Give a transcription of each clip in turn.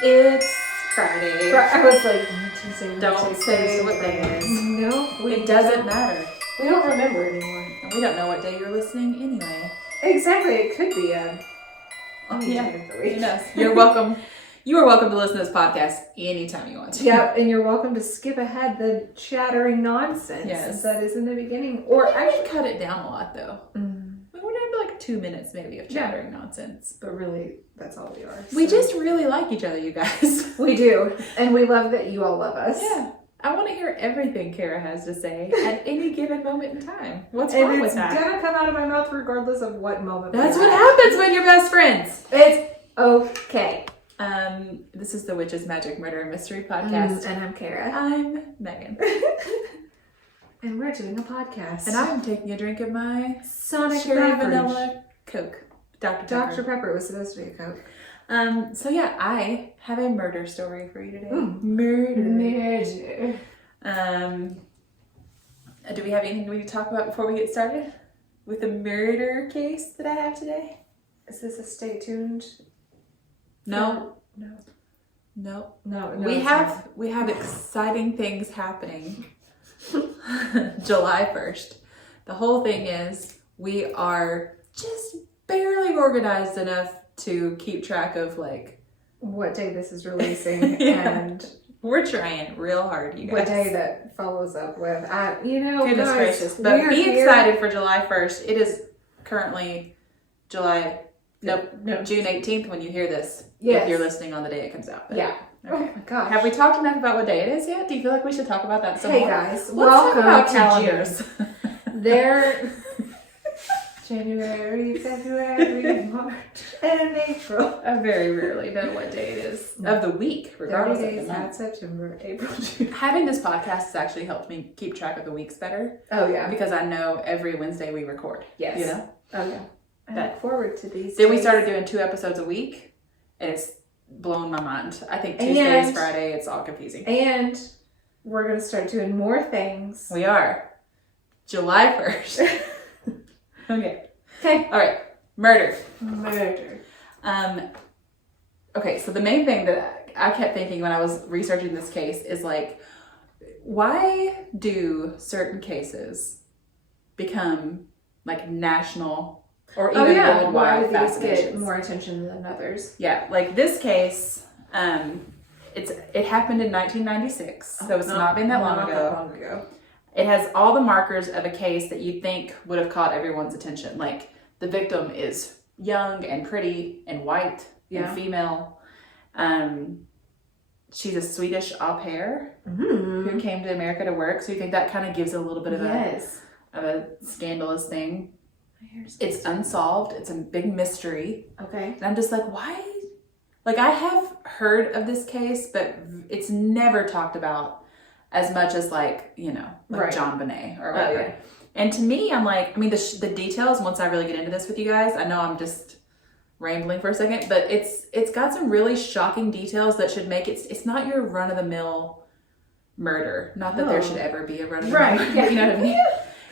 It's Friday. I was like, Tuesday, Don't say what day it is. No, It doesn't matter. We don't remember anymore. And we don't know what day you're listening anyway. Exactly. It could be any Yeah. day of the week. Who knows? You're welcome. You are welcome to listen to this podcast anytime you want to. Yeah, and you're welcome to skip ahead the chattering nonsense that is in the beginning. Or I should cut it down a lot though. Mm. We're down to like 2 minutes maybe of chattering nonsense. But really, that's all we are. We just really like each other, you guys. We do. And we love that you all love us. Yeah. I want to hear everything Kara has to say at any given moment in time. What's wrong with that? It's gonna come out of my mouth regardless of what moment. That's what happens when you're best friends. It's okay. This is the Witches, Magic, Murder, and Mystery podcast. And I'm Kara. I'm Megan. And we're doing a podcast. And I'm taking a drink of my Sonic cherry beverage. vanilla Coke. Dr. Pepper. Dr. Pepper. It was supposed to be a Coke. So yeah, I have a murder story for you today. Murder. Do we have anything we need to talk about before we get started with the murder case that I have today? Is this a stay tuned? No. We have exciting things happening. July 1st. The whole thing is we are just barely organized enough to keep track of like what day this is releasing and we're trying real hard, you guys. What day that follows up with goodness gracious. But be excited for July 1st. It is currently June 18th when you hear this. Yes. If you're listening on the day it comes out. But, yeah. Okay. Oh my gosh. Have we talked enough about what day it is yet? Do you feel like we should talk about that some more? Hey guys, let's welcome talk about calendars. They're January, February, March, and April. I very rarely know what day it is of the week, regardless 30 of days the month. September, April, June. Having this podcast has actually helped me keep track of the weeks better. Oh yeah, because I know every Wednesday we record. Yes. You know. Oh yeah. I look forward to these. Then we started doing 2 episodes a week, and it's blown my mind. I think Tuesdays, Friday, it's all confusing. And we're gonna start doing more things. We are. July 1st. Okay. All right. Murder. Okay, so the main thing that I kept thinking when I was researching this case is like, why do certain cases become like national or even worldwide why do these fascinations? get more attention than others? Yeah, like this case, it happened in 1996, so it's not been that long ago. It has all the markers of a case that you'd think would have caught everyone's attention. Like, the victim is young and pretty and white and female. She's a Swedish au pair who came to America to work. So you think that kind of gives a little bit of a scandalous thing. It's unsolved. It's a big mystery. Okay. And I'm just like, why? Like, I have heard of this case, but it's never talked about as much as like John Bonet or whatever. Yeah. And to me, I'm like, I mean, the details, once I really get into this with you guys, I know I'm just rambling for a second, but it's got some really shocking details that should make it's not your run-of-the-mill murder. Not that there should ever be a run-of-the-mill murder, yeah. you know what I mean?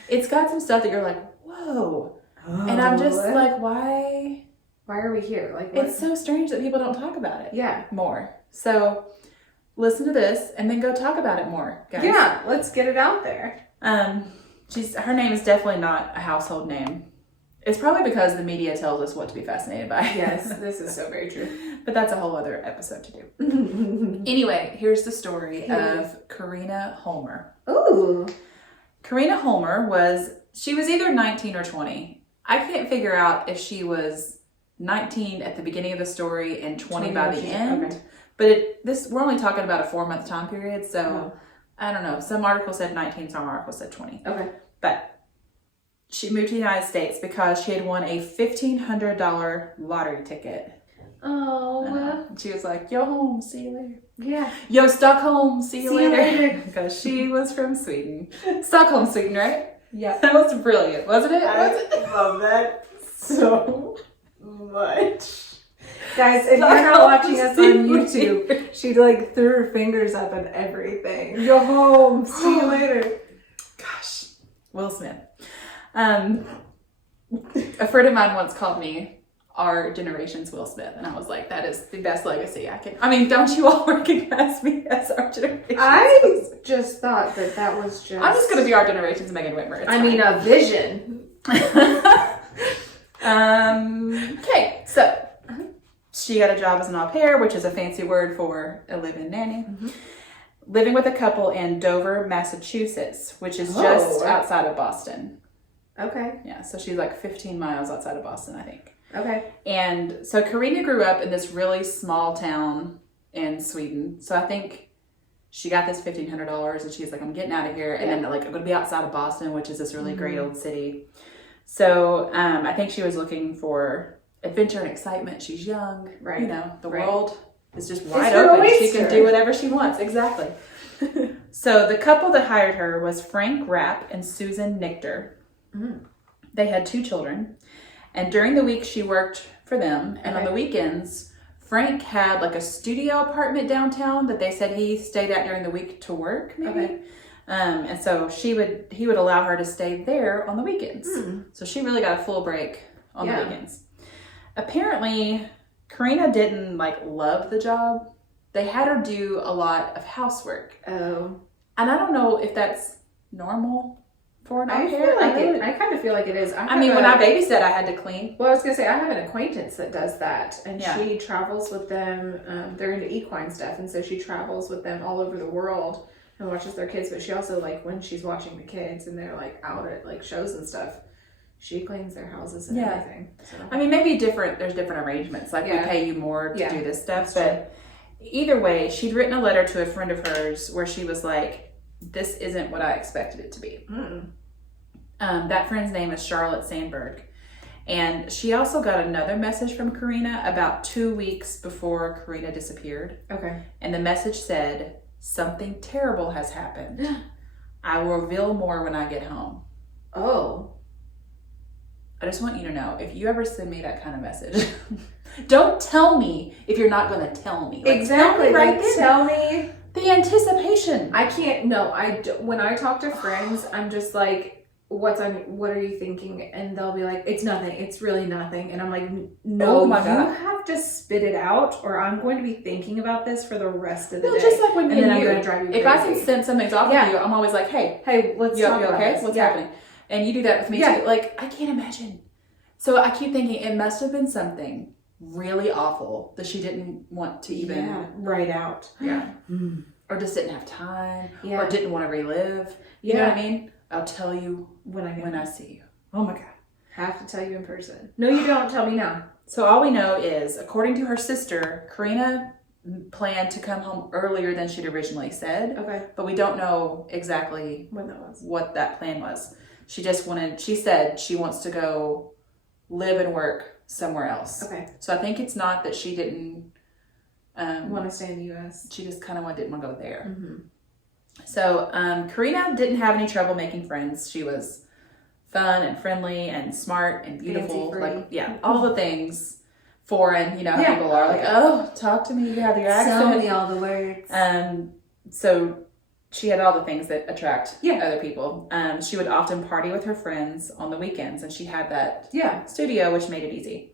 It's got some stuff that you're like, whoa. And I'm just like, why are we here? Like, what? It's so strange that people don't talk about it more. So listen to this and then go talk about it more, guys. Yeah, let's get it out there. Her name is definitely not a household name. It's probably because the media tells us what to be fascinated by. Yes, this is so very true. But that's a whole other episode to do. Anyway, here's the story of Karina Holmer. Ooh. Karina Holmer was either 19 or 20. I can't figure out if she was 19 at the beginning of the story and 20 by the end. Okay. But we're only talking about a 4-month time period, so I don't know. Some articles said 19, some articles said 20. Okay. But she moved to the United States because she had won a $1,500 lottery ticket. Oh. She was like, yo, home, see you later. Yeah. Yo, Stockholm, see you later. Because she was from Sweden. Stockholm, Sweden, right? Yeah. That was brilliant, wasn't it? I love that so much. Guys, if you're not watching us on YouTube, she like threw her fingers up and everything. Go home. See you later. Gosh. Will Smith. A friend of mine once called me our generation's Will Smith. And I was like, that is the best legacy I can. I mean, don't you all recognize me as our generation? I just thought that was just. I'm just going to be our generation's Megan Whitmer. It's I mean, a vision. Okay, so she got a job as an au pair, which is a fancy word for a live-in nanny. Mm-hmm. Living with a couple in Dover, Massachusetts, which is just outside of Boston. Okay. Yeah, so she's like 15 miles outside of Boston, I think. Okay. And so Karina grew up in this really small town in Sweden. So I think she got this $1,500 and she's like, I'm getting out of here. And then like, I'm going to be outside of Boston, which is this really great old city. So I think she was looking for adventure and excitement. She's young. Right. You know, the world is just wide open. She can do whatever she wants. Exactly. So the couple that hired her was Frank Rapp and Susan Nichter. Mm. They had 2 children. And during the week she worked for them. And on the weekends, Frank had like a studio apartment downtown that they said he stayed at during the week to work, maybe. Okay. And so he would allow her to stay there on the weekends. Mm. So she really got a full break on the weekends. Apparently, Karina didn't like love the job. They had her do a lot of housework. Oh. And I don't know if that's normal for an au pair. I kind of feel like it is. I mean, when I babysat, I had to clean. Well, I was going to say, I have an acquaintance that does that. And she travels with them. They're into equine stuff. And so she travels with them all over the world and watches their kids. But she also, like, when she's watching the kids and they're, like, out at, like, shows and stuff, she cleans their houses and everything. So. I mean, maybe there's different arrangements. Like, we pay you more to do this stuff. But either way, she'd written a letter to a friend of hers where she was like, this isn't what I expected it to be. Mm. That friend's name is Charlotte Sandberg. And she also got another message from Karina about 2 weeks before Karina disappeared. Okay. And the message said, something terrible has happened. I will reveal more when I get home. Oh. I just want you to know, if you ever send me that kind of message, don't tell me if you're not going to tell me. Like, exactly. Tell me. The anticipation. I can't, when I talk to friends, I'm just like, what are you thinking? And they'll be like, it's nothing. It's really nothing. And I'm like, no, you have to spit it out or I'm going to be thinking about this for the rest of the day. Just like when and then I'm going to drive you crazy. If I can sense something's off with you, I'm always like, hey, let's talk about this. What's happening? And you do that with me too. Like, I can't imagine. So I keep thinking it must have been something really awful that she didn't want to even write out. Yeah. Mm. Or just didn't have time. Yeah. Or didn't want to relive. You know what I mean? I'll tell you when I see you. Oh my God. Have to tell you in person. No, you don't. Tell me now. So all we know is, according to her sister, Karina planned to come home earlier than she'd originally said. Okay. But we don't know exactly what that plan was. She said she wants to go live and work somewhere else. Okay. So I think it's not that she didn't want to stay in the U.S. She just kind of didn't want to go there. Mm-hmm. So Karina didn't have any trouble making friends. She was fun and friendly and smart and beautiful. All the things foreign, how people are like, oh, talk to me. You have your accent. Tell me all the words. So she had all the things that attract other people. She would often party with her friends on the weekends, and she had that studio, which made it easy.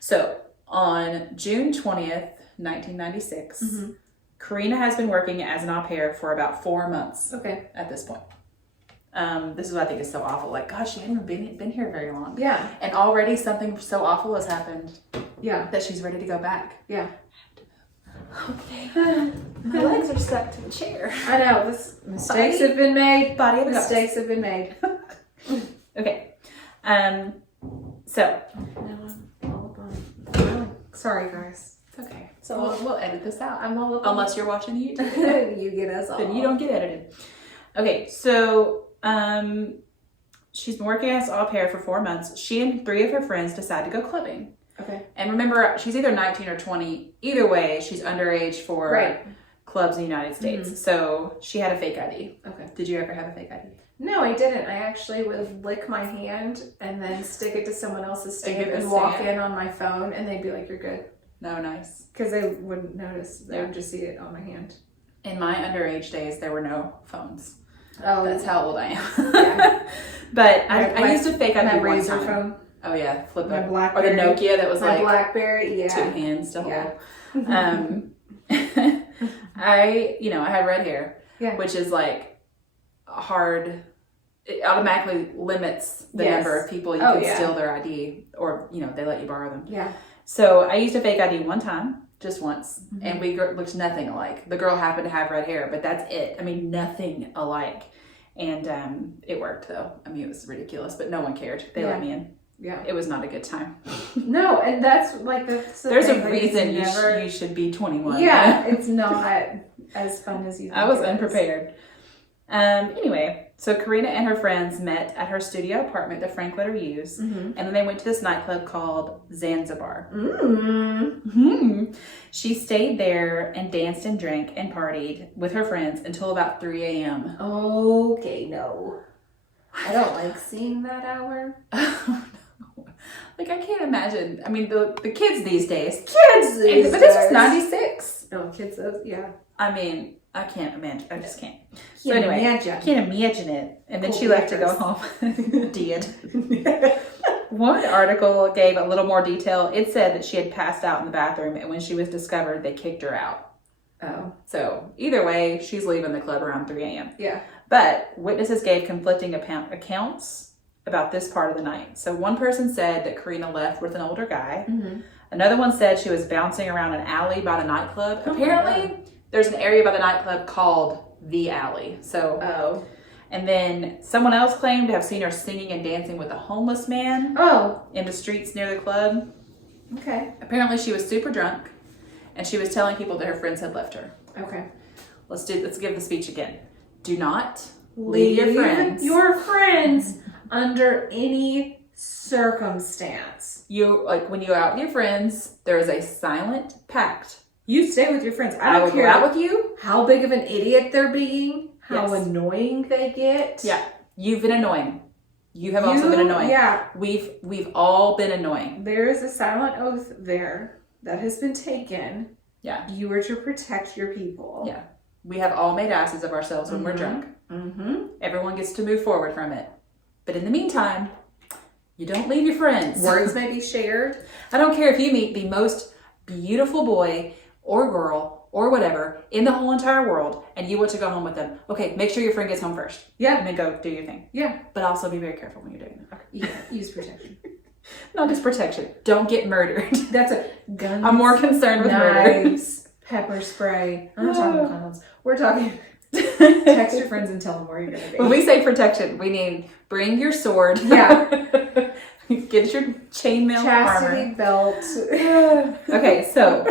So on June 20th, 1996, Karina has been working as an au pair for about 4 months at this point. This is what I think is so awful. Like, gosh, she hadn't even been here very long. Yeah. And already something so awful has happened. Yeah. That she's ready to go back. Yeah. Okay. My legs are stuck to the chair. I know. Mistakes have been made. Mistakes have been made. Okay. So. Sorry, guys. It's okay. So we'll edit this out. I'm all up. Unless you're watching the YouTube. You get us all. Then you don't get edited. Okay. So she's been working as au pair for 4 months. She and 3 of her friends decide to go clubbing. Okay. And remember, she's either 19 or 20. Either way, she's underage for clubs in the United States. Mm-hmm. So she had a fake ID. Okay. Did you ever have a fake ID? No, I didn't. I actually would lick my hand and then stick it to someone else's stamp and walk in on my phone, and they'd be like, you're good. No, nice. Because they wouldn't notice. They would just see it on my hand. In my underage days, there were no phones. Oh. That's how old I am. Yeah. But I used a fake ID one time. Phone. Oh yeah, flip My up. BlackBerry. Or the Nokia that was My like BlackBerry, yeah. 2 hands to Yeah. hold. I had red hair, Yeah. which is like hard. It automatically limits the number of people you can steal their ID, or they let you borrow them. Yeah. So I used a fake ID one time, just once, and we looked nothing alike. The girl happened to have red hair, but that's it. I mean, nothing alike. And it worked though. I mean, it was ridiculous, but no one cared. They let me in. Yeah. It was not a good time. No, and that's the There's thing, a reason you should be 21. Yeah, it's not as fun as you think. I was unprepared. Anyway, so Karina and her friends met at her studio apartment that Frank let her use, and then they went to this nightclub called Zanzibar. She stayed there and danced and drank and partied with her friends until about 3 a.m. Okay, no. I don't like seeing that hour. Like, I can't imagine. I mean, the kids these days. But this was 96. No, kids, yeah. I mean, I can't imagine. I just can't. So Can't anyway, imagine. can't imagine it. And then Cool she left to go actress. home. Did. One article gave a little more detail. It said that she had passed out in the bathroom, and when she was discovered, they kicked her out. Oh. So either way, she's leaving the club around 3 a.m. Yeah. But witnesses gave conflicting accounts about this part of the night. So one person said that Karina left with an older guy. Another one said she was bouncing around an alley by the nightclub. Apparently, there's an area by the nightclub called The Alley. So, and then someone else claimed to have seen her singing and dancing with a homeless man in the streets near the club. Okay. Apparently, she was super drunk, and she was telling people that her friends had left her. Okay. Let's give the speech again. Do not leave your friends under any circumstance. When you're out with your friends, there is a silent pact. You stay with your friends. I will go out with you. How big of an idiot they're being. How Yes. annoying they get. Yeah. You've been annoying. You have also been annoying. Yeah. We've all been annoying. There is a silent oath there that has been taken. Yeah. You are to protect your people. Yeah. We have all made asses of ourselves when we're drunk. Everyone gets to move forward from it. But in the meantime, you don't leave your friends. Words may be shared. I don't care if you meet the most beautiful boy or girl or whatever in the whole entire world and you want to go home with them. Okay, make sure your friend gets home first. Yeah. And then go do your thing. Yeah. But also be very careful when you're doing that. Yeah. Use protection. Not just protection. Don't get murdered. That's a gun. I'm more concerned with murder. Knives, pepper spray. I'm not talking condoms. We're talking text your friends and tell them where you're going to be. When we say protection, we mean bring your sword. Yeah. Get your chainmail Chastity armor. belt. Okay, so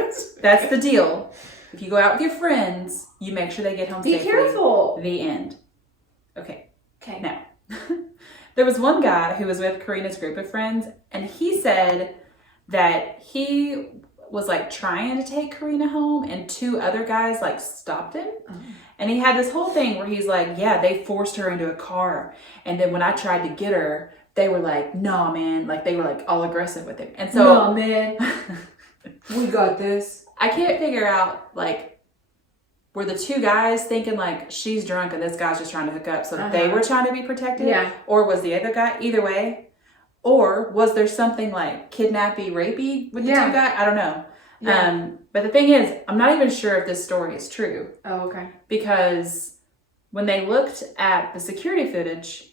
that's the deal. If you go out with your friends, you make sure they get home Be safely. careful. The end. Okay. Okay. Now, there was one guy who was with Karina's group of friends, and he said that he was like trying to take Karina home, and 2 other guys like stopped him. And he had this whole thing where he's like, yeah, they forced her into a car. And then when I tried to get her, they were like, nah, man. Like, they were like all aggressive with him. And so, no, man. We got this. I can't figure out, like, were the 2 guys thinking like she's drunk and this guy's just trying to hook up so that they were trying to be protected? Yeah. Or was the other guy, either way? Or was there something like kidnappy, rapey with the 2 guys? I don't know. Yeah. But the thing is, I'm not even sure if this story is true. Oh, okay. Because when they looked at the security footage,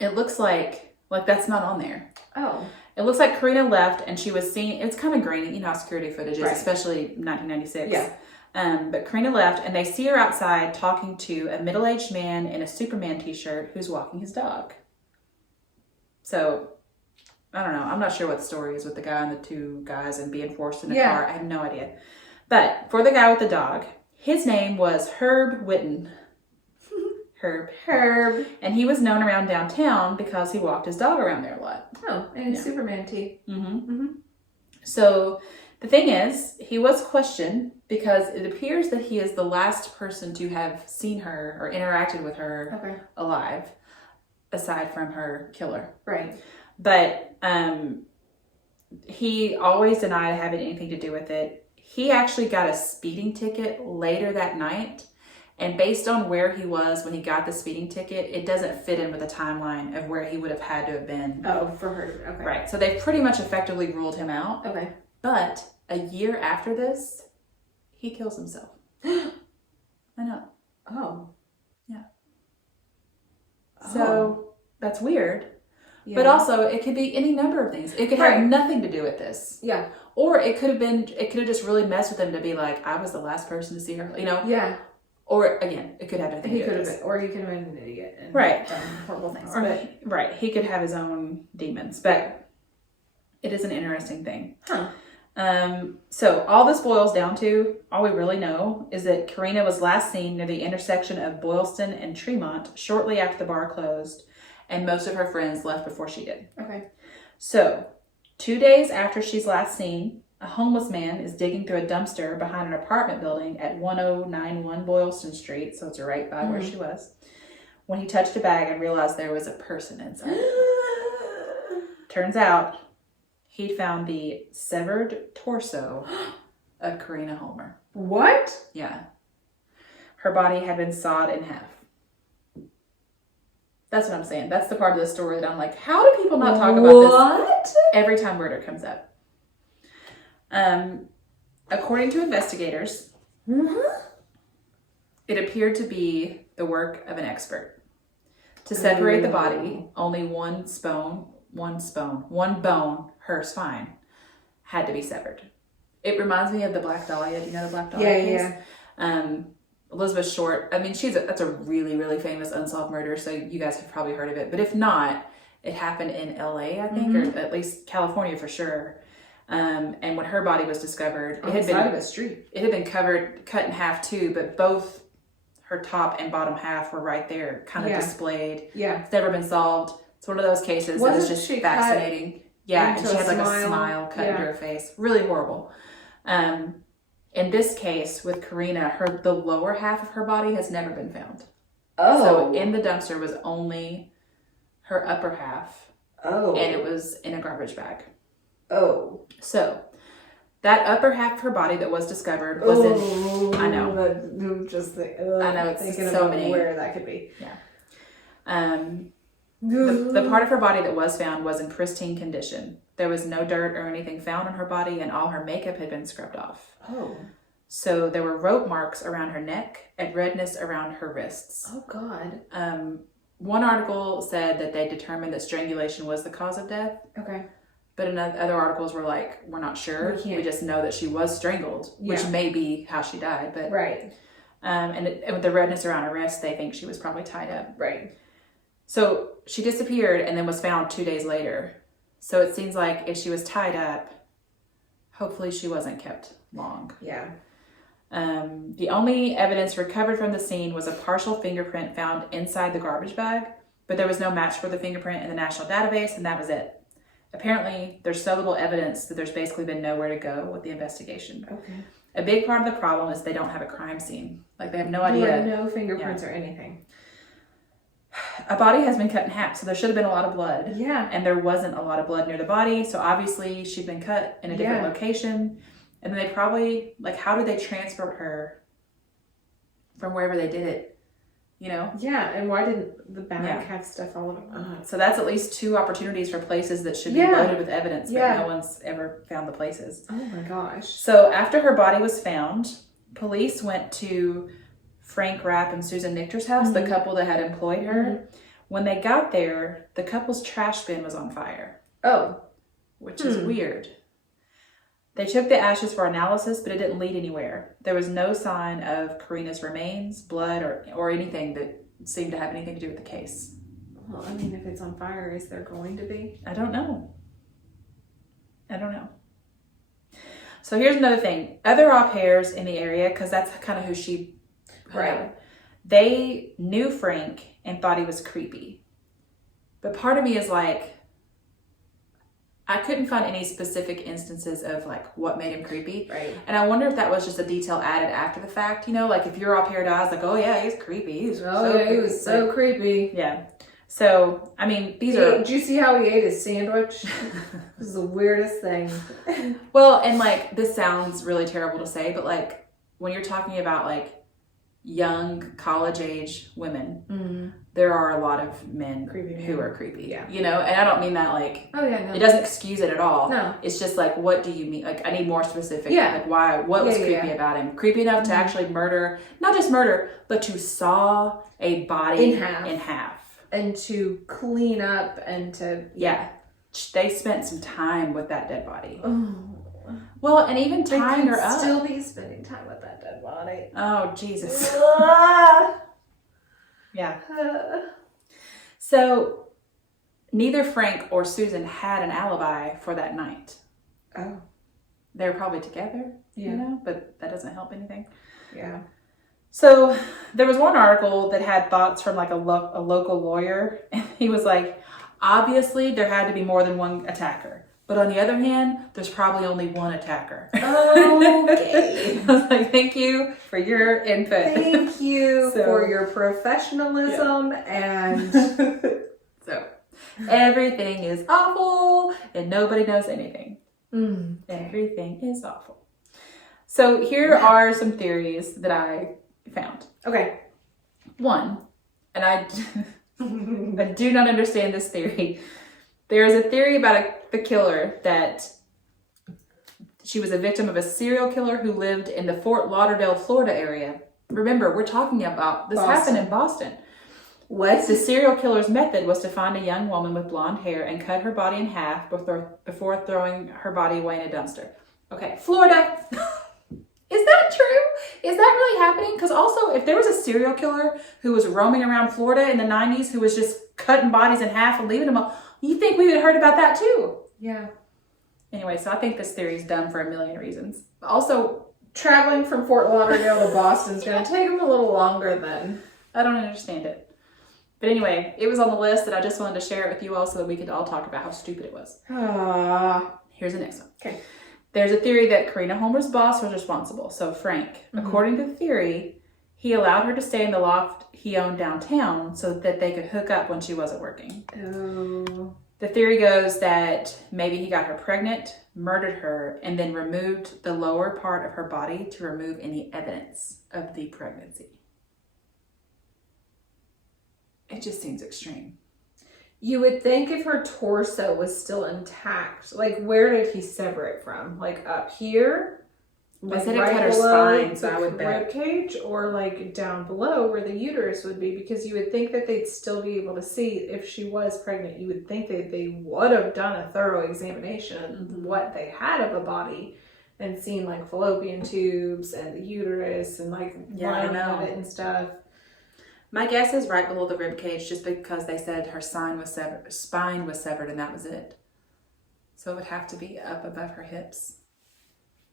it looks like that's not on there. Oh. It looks like Karina left and she was seen. It's kind of grainy, you know how security footage is, Right. especially 1996. Yeah. But Karina left and they see her outside talking to a middle-aged man in a Superman t-shirt who's walking his dog. So, I don't know. I'm not sure what the story is with the guy and the 2 guys and being forced in a car. I have no idea. But for the guy with the dog, his name was Herb Witten. Herb. And he was known around downtown because he walked his dog around there a lot. Oh, and Superman tea. So the thing is, he was questioned because it appears that he is the last person to have seen her or interacted with her alive, aside from her killer. Right. But he always denied having anything to do with it. He actually got a speeding ticket later that night, And based on where he was when he got the speeding ticket, it doesn't fit in with the timeline of where he would have had to have been. Oh, for her. Okay. Right. So they've pretty much effectively ruled him out. Okay. But a year after this, he kills himself. I know. Oh. Yeah. So that's weird. Yeah. But also, it could be any number of things. It could have nothing to do with this. Yeah. Or it could have just really messed with him to be like, I was the last person to see her, you know? Yeah. Or again, it could have nothing to do with this. Or he could have been an idiot and Right. done horrible things. Right. He could have his own demons. But it is an interesting thing. Huh. So all this boils down to, all we really know is that Karina was last seen near the intersection of Boylston and Tremont shortly after the bar closed, and most of her friends left before she did. Okay. So 2 days after she's last seen, a homeless man is digging through a dumpster behind an apartment building at 1091 Boylston Street, so it's right by where she was, when he touched a bag and realized there was a person inside. Turns out he'd found the severed torso of Karina Holmer. What? Yeah. Her body had been sawed in half. That's what I'm saying. That's the part of the story that I'm like, how do people not talk about this every time murder comes up? According to investigators, it appeared to be the work of an expert. To separate the body, only one bone, her spine, had to be severed. It reminds me of the Black Dahlia. Do you know the Black Dahlia case? Yeah. Elizabeth Short, I mean, that's a really, really famous unsolved murder, so you guys have probably heard of it. But if not, it happened in LA, I think, or at least California for sure. And when her body was discovered, it had been of a street. It had been cut in half too, but both her top and bottom half were right there, kind of displayed. Yeah. It's never been solved. It's one of those cases that is just fascinating. Yeah, and she had like a smile cut into her face. Really horrible. In this case with Karina, the lower half of her body has never been found. Oh. So in the dumpster was only her upper half. Oh. And it was in a garbage bag. Oh. So that upper half of her body that was discovered was in. I know. I know, it's thinking so many. Where that could be. Yeah. The part of her body that was found was in pristine condition. There was no dirt or anything found on her body, and all her makeup had been scrubbed off. Oh. So there were rope marks around her neck and redness around her wrists. Oh, God. One article said that they determined that strangulation was the cause of death. Okay. But other articles were like, we're not sure. We just know that she was strangled, which may be how she died. But right. And with the redness around her wrist, they think she was probably tied up. Right. So she disappeared and then was found 2 days later. So it seems like if she was tied up, hopefully she wasn't kept long. Yeah. The only evidence recovered from the scene was a partial fingerprint found inside the garbage bag, but there was no match for the fingerprint in the national database, and that was it. Apparently, there's so little evidence that there's basically been nowhere to go with the investigation. Okay. A big part of the problem is they don't have a crime scene. Like, they have no idea. No fingerprints or anything. A body has been cut in half, so there should have been a lot of blood. Yeah. And there wasn't a lot of blood near the body, so obviously she'd been cut in a different location. And then they probably, like, how did they transport her from wherever they did it? You know? Yeah, and why didn't the bag have stuff all over it? So that's at least 2 opportunities for places that should be loaded with evidence, but no one's ever found the places. Oh my gosh. So after her body was found, police went to Frank Rapp and Susan Nichter's house, the couple that had employed her. When they got there, the couple's trash bin was on fire. Oh. Which is weird. They took the ashes for analysis, but it didn't lead anywhere. There was no sign of Karina's remains, blood, or anything that seemed to have anything to do with the case. Well, I mean, if it's on fire, is there going to be? I don't know. So here's another thing. Other au pairs in the area, because that's kind of who she... Right. They knew Frank and thought he was creepy. But part of me is like... I couldn't find any specific instances of like what made him creepy. Right. And I wonder if that was just a detail added after the fact, you know, like if your au pair dies, like, oh yeah, he's creepy. He was so creepy. Yeah. So, I mean, did you see how he ate his sandwich? This is the weirdest thing. Well, and like, this sounds really terrible to say, but like, when you're talking about like young college age women, Mm-hmm. there are a lot of men Creepy who men. are creepy. Yeah. You know, and I don't mean that like, Oh, yeah, no. it doesn't excuse it at all. No. It's just like, what do you mean? Like, I need more specific. Yeah. Like, why? What was creepy about him? Creepy enough to actually murder, not just murder, but to saw a body in half. And to clean up and to... Yeah. They spent some time with that dead body. Oh. Well, and even tying her up. Still be spending time with that dead body. Oh, Jesus. Ah. Yeah. So, neither Frank or Susan had an alibi for that night. Oh. They were probably together, Yeah. you know, but that doesn't help anything. Yeah. So, there was one article that had thoughts from like a local lawyer, and he was like, obviously there had to be more than one attacker. But on the other hand, there's probably only one attacker. Okay. I was like, thank you for your input. Thank you for your professionalism and... So, everything is awful and nobody knows anything. Everything is awful. So, here are some theories that I found. Okay. One, and I do not understand this theory. There is a theory about the killer that she was a victim of a serial killer who lived in the Fort Lauderdale, Florida area. Remember, we're talking about this happened in Boston. What? The serial killer's method was to find a young woman with blonde hair and cut her body in half before throwing her body away in a dumpster. Okay, Florida. Is that true? Is that really happening? Because also, if there was a serial killer who was roaming around Florida in the 90s who was just cutting bodies in half and leaving them all, you think we would have heard about that too? Yeah. Anyway, so I think this theory is dumb for a million reasons. Also, traveling from Fort Lauderdale to Boston is going to take them a little longer then. I don't understand it. But anyway, it was on the list and I just wanted to share it with you all so that we could all talk about how stupid it was. Here's the next one. Okay. There's a theory that Karina Holmer's boss was responsible. So Frank, according to the theory, he allowed her to stay in the loft he owned downtown so that they could hook up when she wasn't working. Oh. The theory goes that maybe he got her pregnant, murdered her, and then removed the lower part of her body to remove any evidence of the pregnancy. It just seems extreme. You would think if her torso was still intact, like where did he sever it from? Like up here? Like said it cut her spine, so I would bet. Rib cage, or like down below where the uterus would be, because you would think that they'd still be able to see if she was pregnant. You would think that they would have done a thorough examination of what they had of a body and seen like fallopian tubes and the uterus and like lining of it and stuff. My guess is right below the rib cage, just because they said her spine was severed, and that was it. So it would have to be up above her hips.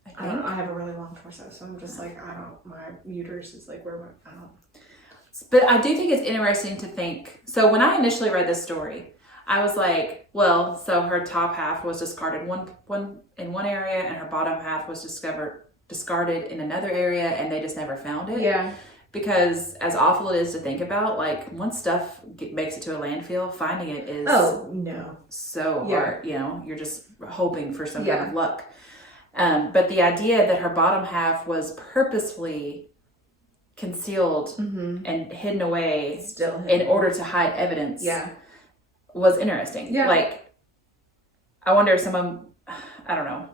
I think. I have a really long torso, so I'm just like, my uterus is like where I don't. But I do think it's interesting to think. So when I initially read this story, I was like, well, so her top half was discarded in one area, and her bottom half was discarded in another area, and they just never found it. Yeah. Because as awful it is to think about, like once stuff makes it to a landfill, finding it is so hard. You know, you're just hoping for some kind of luck. But the idea that her bottom half was purposefully concealed and hidden away in order to hide evidence was interesting. Yeah. Like, I wonder if I don't know.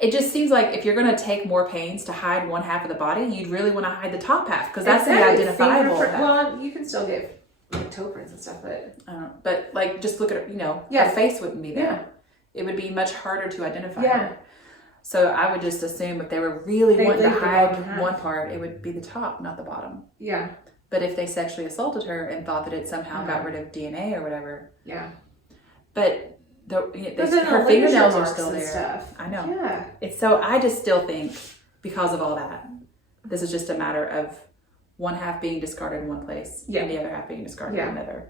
It just seems like if you're going to take more pains to hide one half of the body, you'd really want to hide the top half, because that's the identifiable half. Well, you can still get like toe prints and stuff, but like just look at her, her face wouldn't be there. Yeah. It would be much harder to identify her. So I would just assume if they were really wanting to hide one part, it would be the top, not the bottom. Yeah. But if they sexually assaulted her and thought that it somehow got rid of DNA or whatever. Yeah. But her fingernails are still there. Stuff. I know. Yeah. I just still think, because of all that, this is just a matter of one half being discarded in one place and the other half being discarded in another.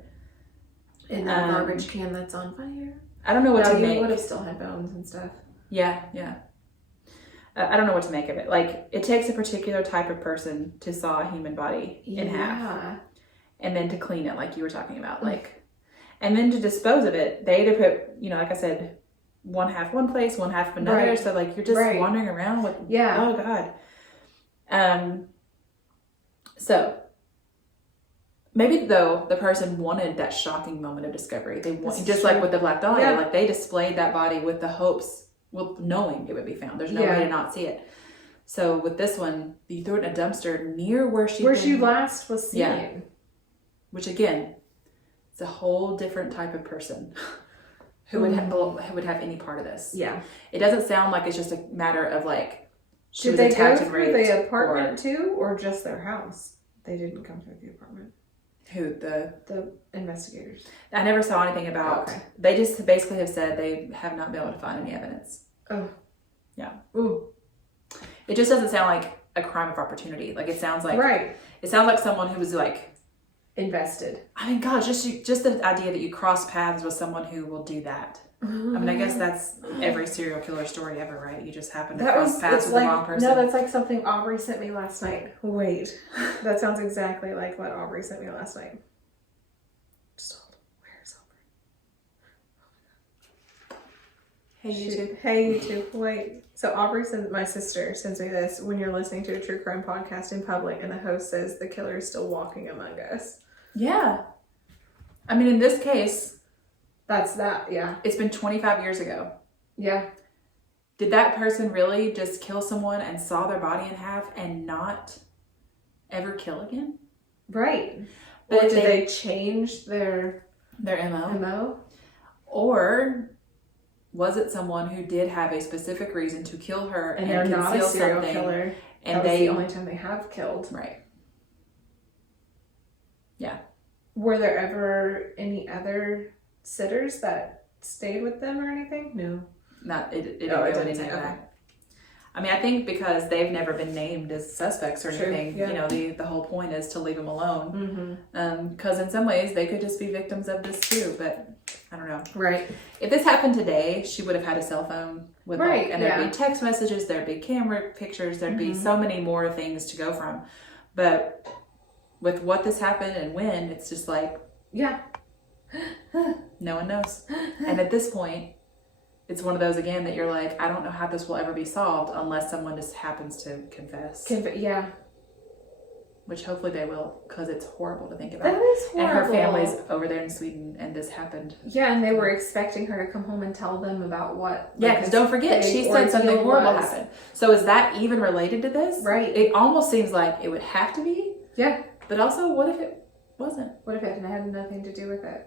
In that garbage can that's on fire. I don't know what to make. You would have still had bones and stuff. Yeah, yeah. I don't know what to make of it. Like, it takes a particular type of person to saw a human body in half. And then to clean it, like you were talking about. And then to dispose of it, they either put, like I said, one half one place, one half another. Right. So, like, you're just wandering around with, oh, God. So maybe though the person wanted that shocking moment of discovery. They want, just like with the Black Dahlia, like they displayed that body with the hopes, well, knowing it would be found. There's no way to not see it. So with this one, you threw it in a dumpster near where she last was seen. Yeah. Which again, it's a whole different type of person who would have any part of this. Yeah. It doesn't sound like it's just a matter of like she Did was they attacked go and through raped. the apartment too, or just their house? They didn't come through the apartment. Who? The investigators. I never saw anything about. Okay. They just basically have said they have not been able to find any evidence. Oh. Yeah. Ooh. It just doesn't sound like a crime of opportunity. Like it sounds like It sounds like someone who was like invested. I mean, gosh, just the idea that you cross paths with someone who will do that. I mean, I guess that's every serial killer story ever, right? You just happen to cross paths with the wrong person. No, that's like something Aubrey sent me last night. Wait, that sounds exactly like what Aubrey sent me last night. Just hold. Where's Aubrey? Hey, YouTube. Hey, YouTube. Wait. So Aubrey my sister sends me this when you're listening to a true crime podcast in public and the host says the killer is still walking among us. Yeah. I mean, in this case... That's that, yeah. It's been 25 years ago. Yeah. Did that person really just kill someone and saw their body in half and not ever kill again? Right. But or did they change their MO? Or was it someone who did have a specific reason to kill her and they're not a serial killer? And that was the only time they have killed. Right. Yeah. Were there ever any other sitters that stayed with them or anything? No. It didn't go into any of that. I mean, I think because they've never been named as suspects or anything, you know, the whole point is to leave them alone. Because in some ways they could just be victims of this too, but I don't know. Right. If this happened today, she would have had a cell phone with and there'd be text messages, there'd be camera pictures, there'd be so many more things to go from. But with what this happened and when, it's just like, no one knows. And at this point, it's one of those again that you're like, I don't know how this will ever be solved unless someone just happens to confess. Which hopefully they will, because it's horrible to think about. That is horrible. And her family's over there in Sweden, and this happened. Yeah, and they were expecting her to come home and tell them about what. Yeah, because don't forget, she said something horrible happened. So is that even related to this? Right. It almost seems like it would have to be. Yeah. But also, what if it wasn't? What if it had nothing to do with it?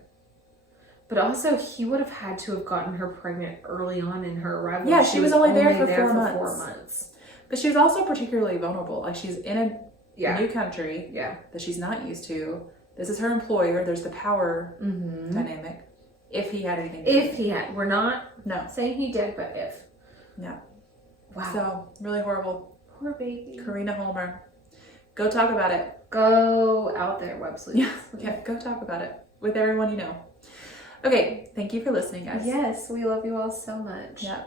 But also, he would have had to have gotten her pregnant early on in her arrival. Yeah, she was only there for 4 months. But she was also particularly vulnerable. Like, she's in a new country that she's not used to. This is her employer. There's the power dynamic. If he had anything to do with it. We're not saying he did, but if. Yeah. Wow. So, really horrible. Poor baby. Karina Holmer. Go talk about it. Go out there, web sleuths. Yeah, go talk about it with everyone you know. Okay, thank you for listening, guys. Yes, we love you all so much. Yeah.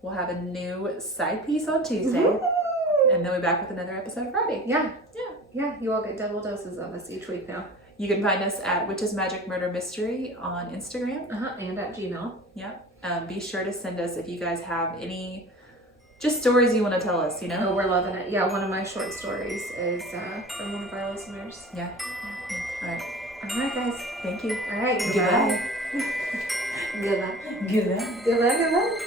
We'll have a new side piece on Tuesday. And then we'll be back with another episode Friday. Yeah. You all get double doses of us each week now. You can find us at Witches Magic Murder Mystery on Instagram. And at Gmail. Yeah. Be sure to send us if you guys have any just stories you want to tell us, you know? Oh, we're loving it. Yeah, one of my short stories is from one of our listeners. Yeah. All right. All right, guys. Thank you. All right. Goodbye. Goodbye. Goodbye. Goodbye.